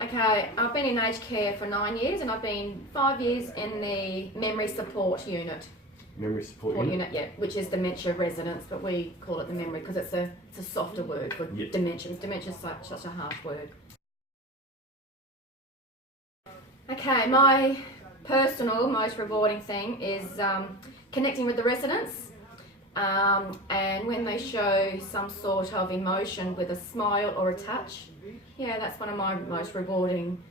Okay, I've been in aged care for 9 years, and I've been 5 years in the memory support unit. Memory support unit? Yeah, which is dementia residents, but we call it the memory because it's a softer word for dementia. Dementia is such a harsh word. Okay, my personal most rewarding thing is connecting with the residents, and when they show some sort of emotion with a smile or a touch. Yeah, that's one of my most rewarding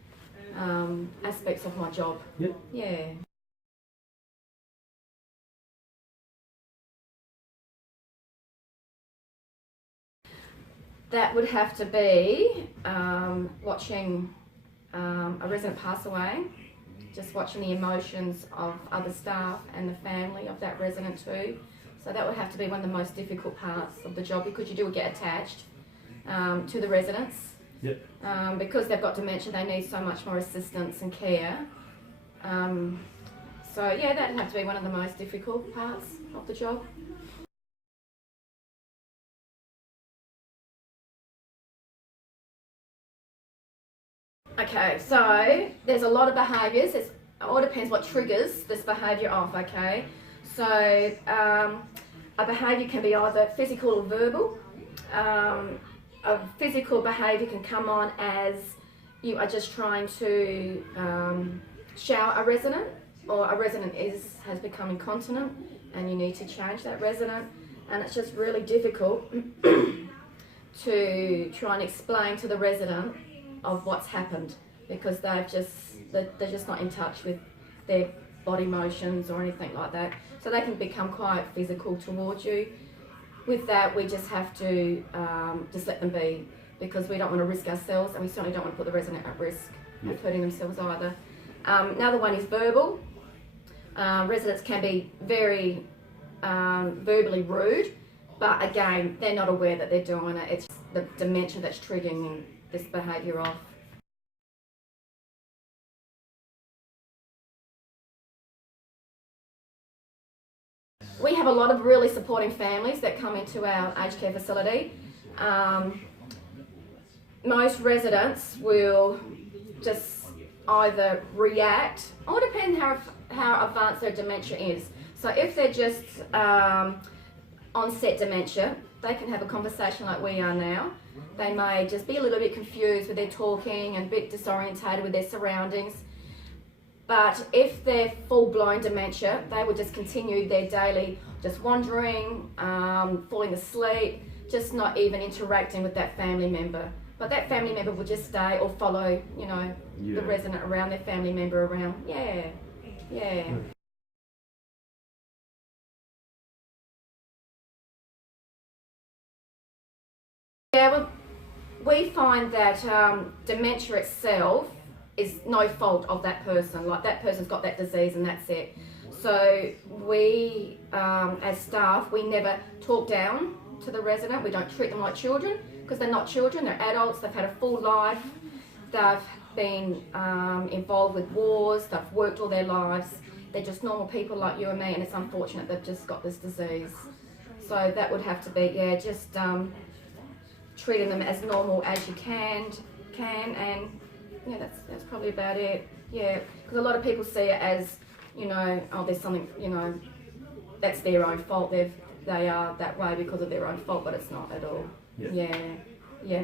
aspects of my job. Yep. Yeah. That would have to be watching a resident pass away, just watching the emotions of other staff and the family of that resident too. So that would have to be one of the most difficult parts of the job, because you do get attached to the residents. Yep. Because they've got dementia, they need so much more assistance and care. So yeah, that'd have to be one of the most difficult parts of the job. Okay, so there's a lot of behaviours. It all depends what triggers this behaviour off, okay? So a behaviour can be either physical or verbal. A physical behaviour can come on as you are just trying to shower a resident, or a resident has become incontinent and you need to change that resident, and it's just really difficult to try and explain to the resident of what's happened, because they're just not in touch with their body motions or anything like that, so they can become quite physical towards you. With that, we just have to just let them be, because we don't want to risk ourselves, and we certainly don't want to put the resident at risk of hurting themselves either. Another one is verbal. Residents can be very verbally rude, but again, they're not aware that they're doing it. It's the dementia that's triggering this behaviour off. We have a lot of really supporting families that come into our aged care facility. Most residents will just either react, or depend how advanced their dementia is. So if they're just onset dementia, they can have a conversation like we are now. They may just be a little bit confused with their talking and a bit disorientated with their surroundings. But if they're full-blown dementia, they will just continue their daily, just wandering, falling asleep, just not even interacting with that family member. But that family member will just stay or follow, the resident around, their family member around. Yeah. Yeah, well, we find that dementia itself is no fault of that person. Like, that person's got that disease and that's it. So we, as staff, we never talk down to the resident. We don't treat them like children, because they're not children, they're adults, they've had a full life, they've been involved with wars, they've worked all their lives. They're just normal people like you and me, and it's unfortunate they've just got this disease. So that would have to be, just treating them as normal as you can, and that's probably about it. Yeah, because a lot of people see it as, oh, there's something, that's their own fault. They are that way because of their own fault, but it's not at all. Yeah.